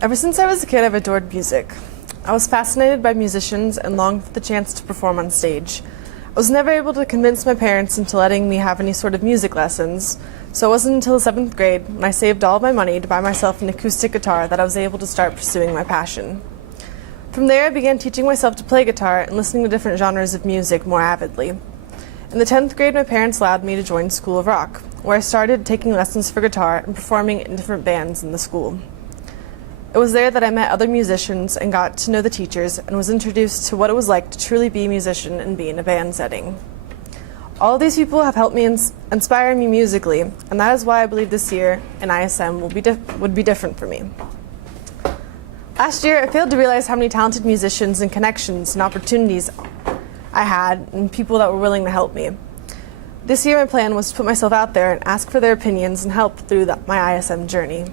Ever since I was a kid, I've adored music. I was fascinated by musicians and longed for the chance to perform on stage. I was never able to convince my parents into letting me have any sort of music lessons, so it wasn't until the 7th grade when I saved all of my money to buy myself an acoustic guitar that I was able to start pursuing my passion. From there, I began teaching myself to play guitar and listening to different genres of music more avidly. In the 10th grade, my parents allowed me to join School of Rock, where I started taking lessons for guitar and performing in different bands in the school. It was there that I met other musicians and got to know the teachers and was introduced to what it was like to truly be a musician and be in a band setting. All of these people have helped me inspire me musically, and that is why I believe this year in ISM would be different for me. Last year, I failed to realize how many talented musicians and connections and opportunities I had and people that were willing to help me. This year, my plan was to put myself out there and ask for their opinions and help through my ISM journey.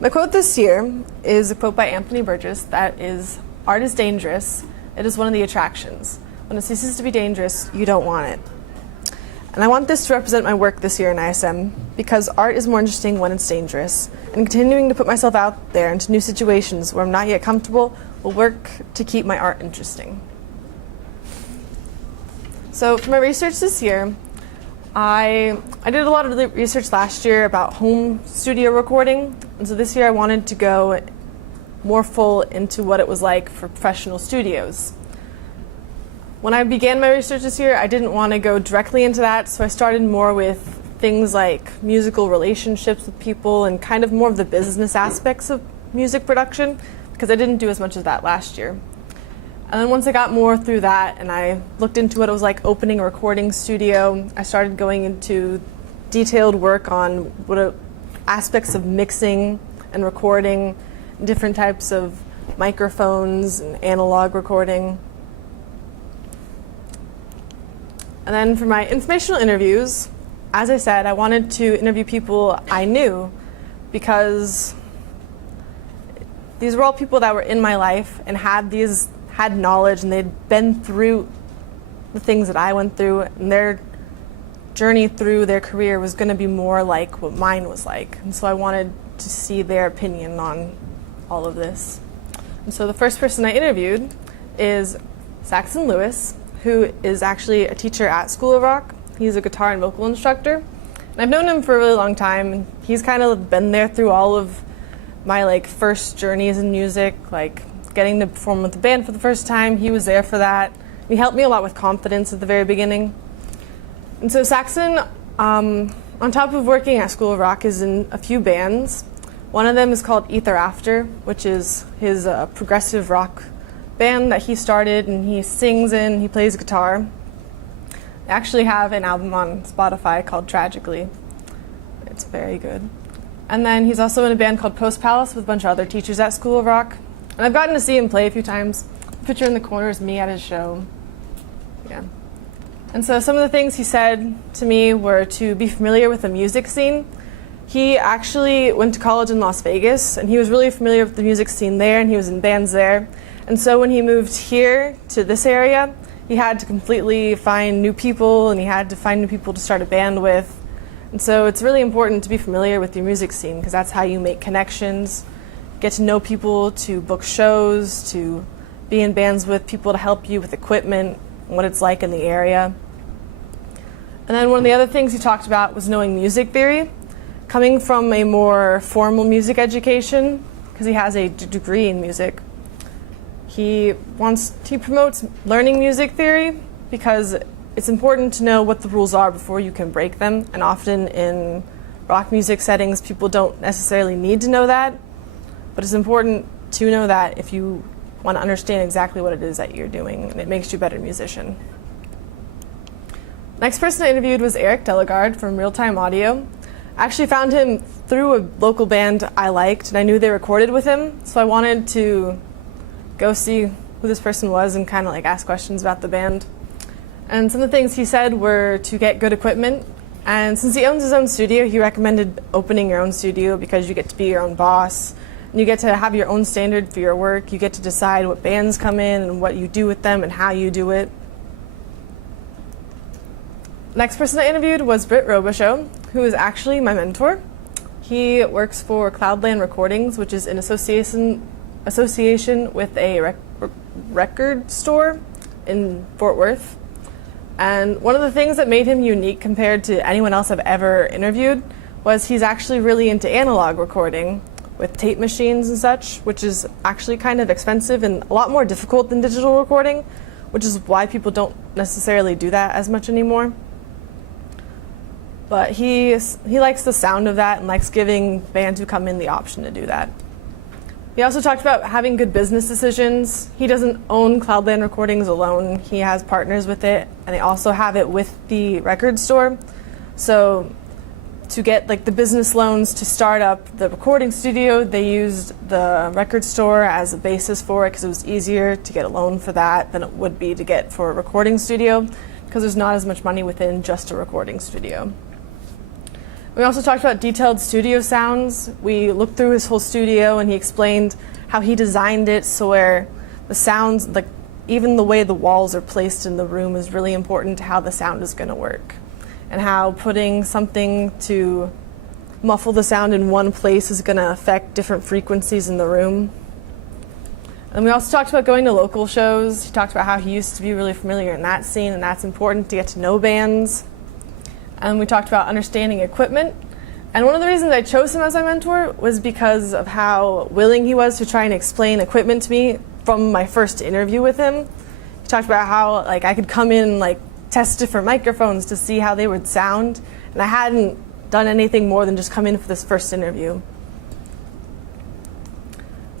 My quote this year is a quote by Anthony Burgess that is, "Art is dangerous. It is one of the attractions. When it ceases to be dangerous, you don't want it." And I want this to represent my work this year in ISM because art is more interesting when it's dangerous. And continuing to put myself out there into new situations where I'm not yet comfortable will work to keep my art interesting. So for my research this year, I did a lot of research last year about home studio recording, and so this year I wanted to go more full into what it was like for professional studios. When I began my research this year, I didn't want to go directly into that, so I started more with things like musical relationships with people and kind of more of the business aspects of music production, because I didn't do as much of that last year. And then once I got more through that and I looked into what it was like opening a recording studio, I started going into detailed work on aspects of mixing and recording, different types of microphones and analog recording. And then for my informational interviews, as I said, I wanted to interview people I knew because these were all people that were in my life and had knowledge, and they'd been through the things that I went through, and their journey through their career was going to be more like what mine was like. And so I wanted to see their opinion on all of this. And so the first person I interviewed is Saxon Lewis, who is actually a teacher at School of Rock. He's a guitar and vocal instructor. And I've known him for a really long time, and he's kind of been there through all of my first journeys in music, getting to perform with the band for the first time. He was there for that. He helped me a lot with confidence at the very beginning. And so Saxon, on top of working at School of Rock, is in a few bands. One of them is called Ether After, which is his progressive rock band that he started, and he sings in, he plays guitar. They actually have an album on Spotify called Tragically. It's very good. And then he's also in a band called Post Palace with a bunch of other teachers at School of Rock. And I've gotten to see him play a few times. The picture in the corner is me at his show. Yeah. And so some of the things he said to me were to be familiar with the music scene. He actually went to college in Las Vegas, and he was really familiar with the music scene there, and he was in bands there. And so when he moved here to this area, he had to completely find new people, and he had to find new people to start a band with. And so it's really important to be familiar with your music scene, because that's how you make connections, get to know people, to book shows, to be in bands with people to help you with equipment, and what it's like in the area. And then one of the other things he talked about was knowing music theory. Coming from a more formal music education, because he has a degree in music, he promotes learning music theory because it's important to know what the rules are before you can break them. And often in rock music settings, people don't necessarily need to know that, but it's important to know that if you want to understand exactly what it is that you're doing, and it makes you a better musician. Next person I interviewed was Eric Delegard from Real Time Audio. I actually found him through a local band I liked, and I knew they recorded with him, so I wanted to go see who this person was and kind of ask questions about the band. And some of the things he said were to get good equipment, and since he owns his own studio, he recommended opening your own studio because you get to be your own boss, and you get to have your own standard for your work. You get to decide what bands come in and what you do with them and how you do it. Next person I interviewed was Britt Robichaux, who is actually my mentor. He works for Cloudland Recordings, which is an association with a record store in Fort Worth. And one of the things that made him unique compared to anyone else I've ever interviewed was he's actually really into analog recording with tape machines and such, which is actually kind of expensive and a lot more difficult than digital recording, which is why people don't necessarily do that as much anymore. But he likes the sound of that and likes giving bands who come in the option to do that. He also talked about having good business decisions. He doesn't own Cloudland Recordings alone. He has partners with it, and they also have it with the record store. So to get like the business loans to start up the recording studio, they used the record store as a basis for it because it was easier to get a loan for that than it would be to get for a recording studio, because there's not as much money within just a recording studio. We also talked about detailed studio sounds. We looked through his whole studio and he explained how he designed it so where the sounds, like even the way the walls are placed in the room, is really important to how the sound is going to work, and how putting something to muffle the sound in one place is going to affect different frequencies in the room. And we also talked about going to local shows. He talked about how he used to be really familiar in that scene, and that's important to get to know bands. And we talked about understanding equipment. And one of the reasons I chose him as my mentor was because of how willing he was to try and explain equipment to me from my first interview with him. He talked about how like I could come in and like test different microphones to see how they would sound, and I hadn't done anything more than just come in for this first interview.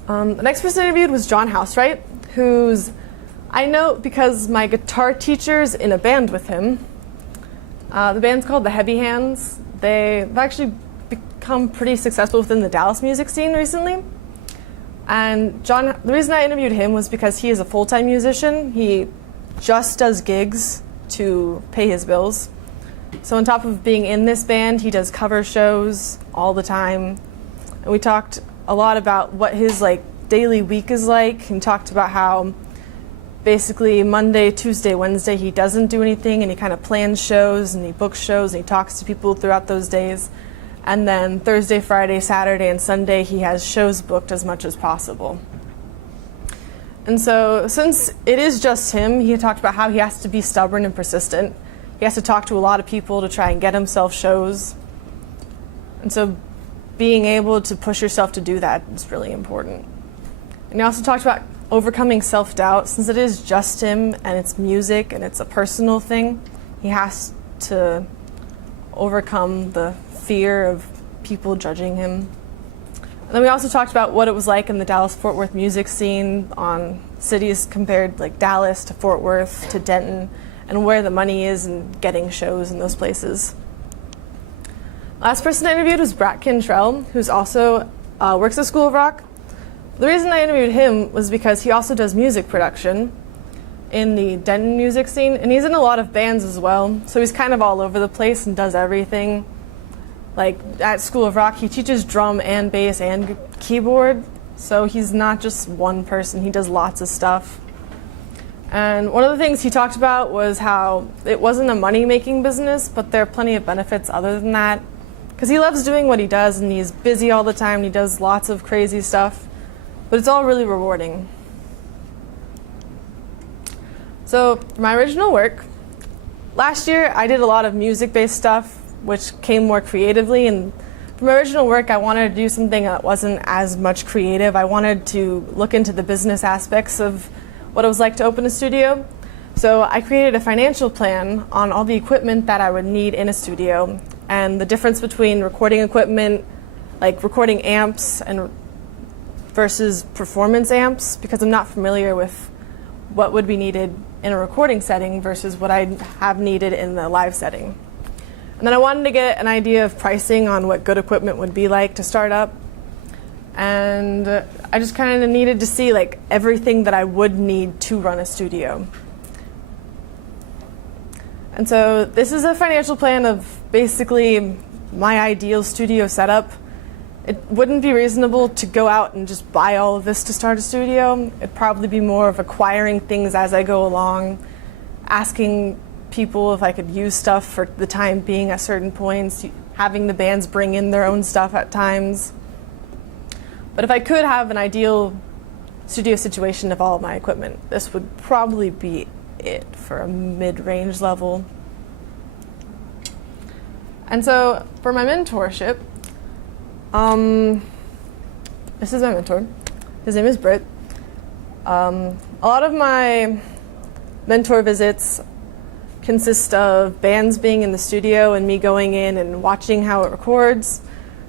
The next person I interviewed was John Housewright, who's I know because my guitar teacher's in a band with him. The band's called the Heavy Hands. They've actually become pretty successful within the Dallas music scene recently. And John, the reason I interviewed him was because he is a full-time musician. He just does gigs to pay his bills. So on top of being in this band, he does cover shows all the time. And we talked a lot about what his like daily week is like, and talked about how basically Monday, Tuesday, Wednesday he doesn't do anything, and he kind of plans shows and he books shows and he talks to people throughout those days. And then Thursday, Friday, Saturday, and Sunday he has shows booked as much as possible. And so since it is just him, he talked about how he has to be stubborn and persistent. He has to talk to a lot of people to try and get himself shows. And so being able to push yourself to do that is really important. And he also talked about overcoming self-doubt. Since it is just him and it's music and it's a personal thing, he has to overcome the fear of people judging him. And then we also talked about what it was like in the Dallas-Fort Worth music scene, on cities compared like Dallas to Fort Worth to Denton, and where the money is in getting shows in those places. Last person I interviewed was Brat Cantrell, who's also works at School of Rock. The reason I interviewed him was because he also does music production in the Denton music scene, and he's in a lot of bands as well, so he's kind of all over the place and does everything. Like at School of Rock, he teaches drum and bass and keyboard, so he's not just one person, he does lots of stuff. And one of the things he talked about was how it wasn't a money-making business, but there are plenty of benefits other than that, because he loves doing what he does, and he's busy all the time, and he does lots of crazy stuff. But it's all really rewarding. So for my original work, last year I did a lot of music-based stuff, which came more creatively. And for my original work, I wanted to do something that wasn't as much creative. I wanted to look into the business aspects of what it was like to open a studio. So I created a financial plan on all the equipment that I would need in a studio, and the difference between recording equipment, like recording amps and versus performance amps, because I'm not familiar with what would be needed in a recording setting versus what I'd have needed in the live setting. And then I wanted to get an idea of pricing on what good equipment would be like to start up. And I just kind of needed to see like everything that I would need to run a studio. And so this is a financial plan of basically my ideal studio setup. It wouldn't be reasonable to go out and just buy all of this to start a studio. It'd probably be more of acquiring things as I go along, asking people if I could use stuff for the time being at certain points, having the bands bring in their own stuff at times. But if I could have an ideal studio situation of all of my equipment, this would probably be it for a mid-range level. And so for my mentorship, this is my mentor. His name is Britt. A lot of my mentor visits consist of bands being in the studio and me going in and watching how it records.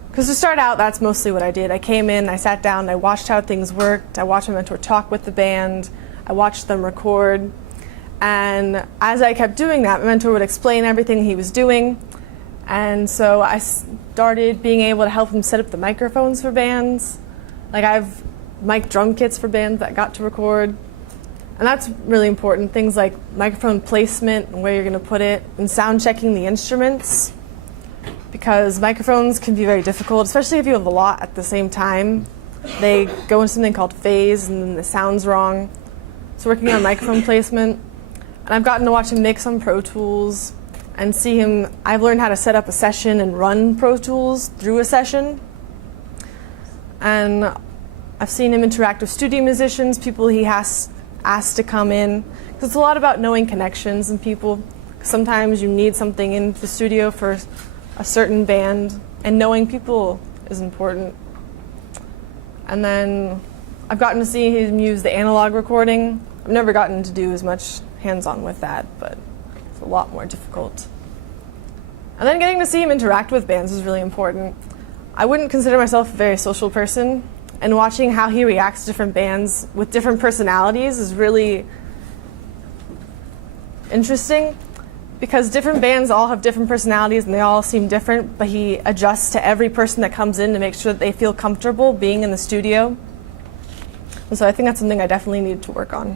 Because to start out, that's mostly what I did. I came in, I sat down, I watched how things worked, I watched my mentor talk with the band, I watched them record. And as I kept doing that, my mentor would explain everything he was doing. And so I started being able to help him set up the microphones for bands. Like I've mic drum kits for bands that got to record. And that's really important. Things like microphone placement and where you're going to put it, and sound checking the instruments. Because microphones can be very difficult, especially if you have a lot at the same time. They go into something called phase, and then the sound's wrong. So working on microphone placement. And I've gotten to watch him mix on Pro Tools and see him. I've learned how to set up a session and run Pro Tools through a session. And I've seen him interact with studio musicians, people he has asked to come in. Because it's a lot about knowing connections and people. Sometimes you need something in the studio for a certain band, and knowing people is important. And then I've gotten to see him use the analog recording. I've never gotten to do as much hands-on with that, but it's a lot more difficult. And then getting to see him interact with bands is really important. I wouldn't consider myself a very social person, and watching how he reacts to different bands with different personalities is really interesting. Because different bands all have different personalities and they all seem different, but he adjusts to every person that comes in to make sure that they feel comfortable being in the studio. And so I think that's something I definitely need to work on.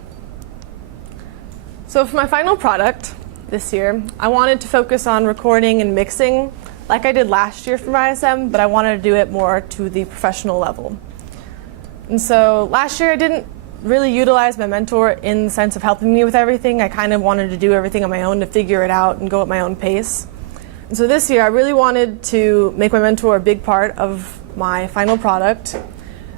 So for my final product this year, I wanted to focus on recording and mixing like I did last year for my ISM, but I wanted to do it more to the professional level. And so last year I didn't really utilize my mentor in the sense of helping me with everything. I kind of wanted to do everything on my own to figure it out and go at my own pace. And so this year I really wanted to make my mentor a big part of my final product.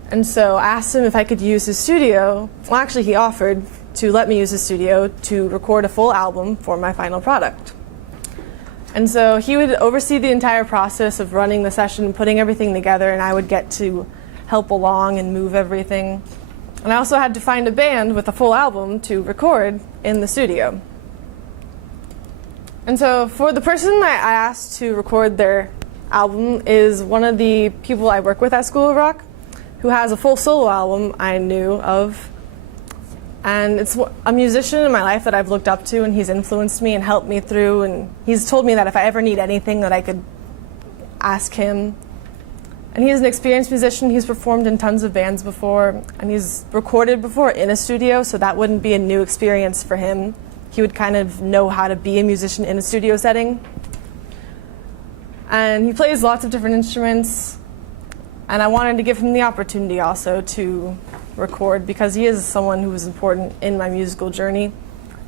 And so I asked him if I could use his studio. Well, actually he offered to let me use his studio to record a full album for my final product. And so he would oversee the entire process of running the session, putting everything together, and I would get to help along and move everything. And I also had to find a band with a full album to record in the studio. And so for the person that I asked to record their album is one of the people I work with at School of Rock, who has a full solo album I knew of. And it's a musician in my life that I've looked up to, and he's influenced me and helped me through. And he's told me that if I ever need anything that I could ask him. And he's an experienced musician. He's performed in tons of bands before, and he's recorded before in a studio, so that wouldn't be a new experience for him. He would kind of know how to be a musician in a studio setting. And he plays lots of different instruments, and I wanted to give him the opportunity also to record because he is someone who was important in my musical journey.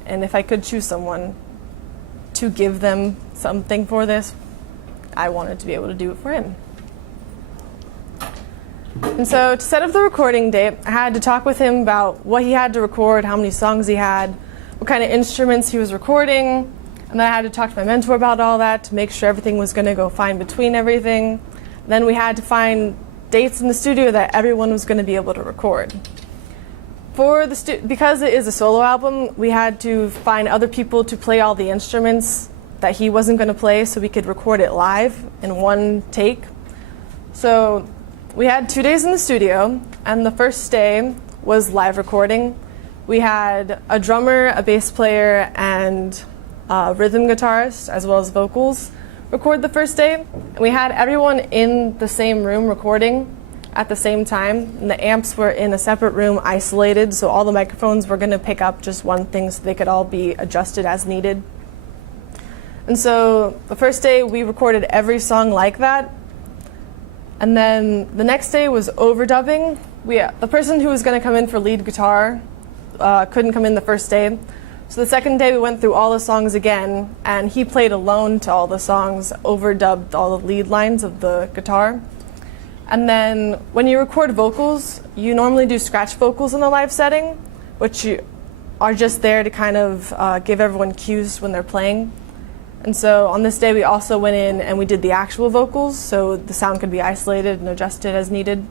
And if I could choose someone to give them something for this, I wanted to be able to do it for him. And so to set up the recording date, I had to talk with him about what he had to record, how many songs he had, what kind of instruments he was recording, and then I had to talk to my mentor about all that to make sure everything was going to go fine between everything. Then we had to find dates in the studio that everyone was going to be able to record. Because it is a solo album, we had to find other people to play all the instruments that he wasn't going to play so we could record it live in one take. So we had 2 days in the studio, and the first day was live recording. We had a drummer, a bass player, and a rhythm guitarist, as well as vocals, record the first day. And we had everyone in the same room recording at the same time, and the amps were in a separate room, isolated, so all the microphones were going to pick up just one thing so they could all be adjusted as needed. And so the first day we recorded every song like that. And then the next day was overdubbing. The person who was going to come in for lead guitar couldn't come in the first day. So the second day we went through all the songs again, and he played alone to all the songs, overdubbed all the lead lines of the guitar. And then when you record vocals, you normally do scratch vocals in the live setting, which are just there to kind of give everyone cues when they're playing. And so on this day we also went in and we did the actual vocals, so the sound could be isolated and adjusted as needed.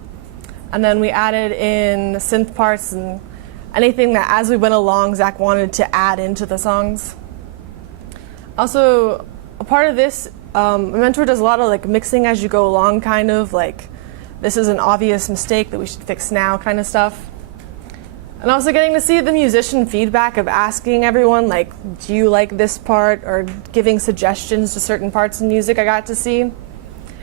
And then we added in synth parts and anything that as we went along Zach wanted to add into the songs. Also, a part of this, my mentor does a lot of like mixing as you go along, kind of like this is an obvious mistake that we should fix now kind of stuff. And also getting to see the musician feedback of asking everyone, like, do you like this part, or giving suggestions to certain parts in music I got to see.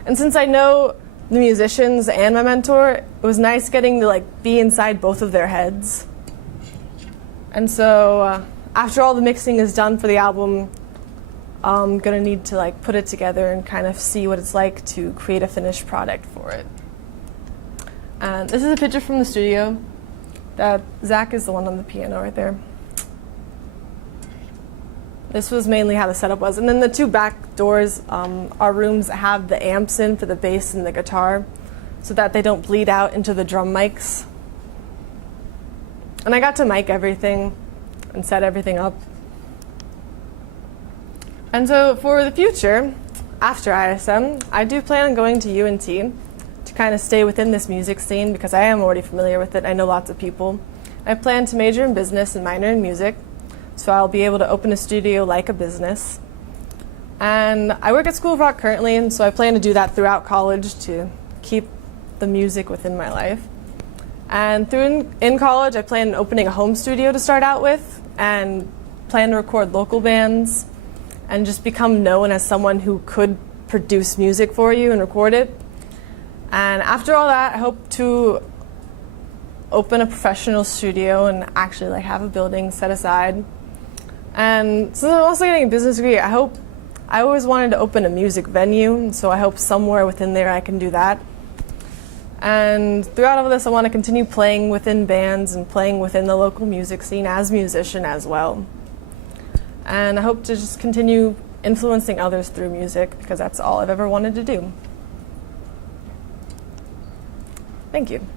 And since I know the musicians and my mentor, it was nice getting to like be inside both of their heads. And so after all the mixing is done for the album, I'm gonna need to like put it together and kind of see what it's like to create a finished product for it. And this is a picture from the studio. That Zach is the one on the piano right there. This was mainly how the setup was. And then the two back doors are rooms that have the amps in for the bass and the guitar so that they don't bleed out into the drum mics. And I got to mic everything and set everything up. And so for the future, after ISM, I do plan on going to UNT to kind of stay within this music scene because I am already familiar with it. I know lots of people. I plan to major in business and minor in music, so I'll be able to open a studio like a business. And I work at School of Rock currently, and so I plan to do that throughout college to keep the music within my life. And in college, I plan on opening a home studio to start out with, and plan to record local bands, and just become known as someone who could produce music for you and record it. And after all that, I hope to open a professional studio and actually like have a building set aside. And since I'm also getting a business degree, I always wanted to open a music venue, so I hope somewhere within there I can do that. And throughout all of this, I want to continue playing within bands and playing within the local music scene as a musician as well. And I hope to just continue influencing others through music because that's all I've ever wanted to do. Thank you.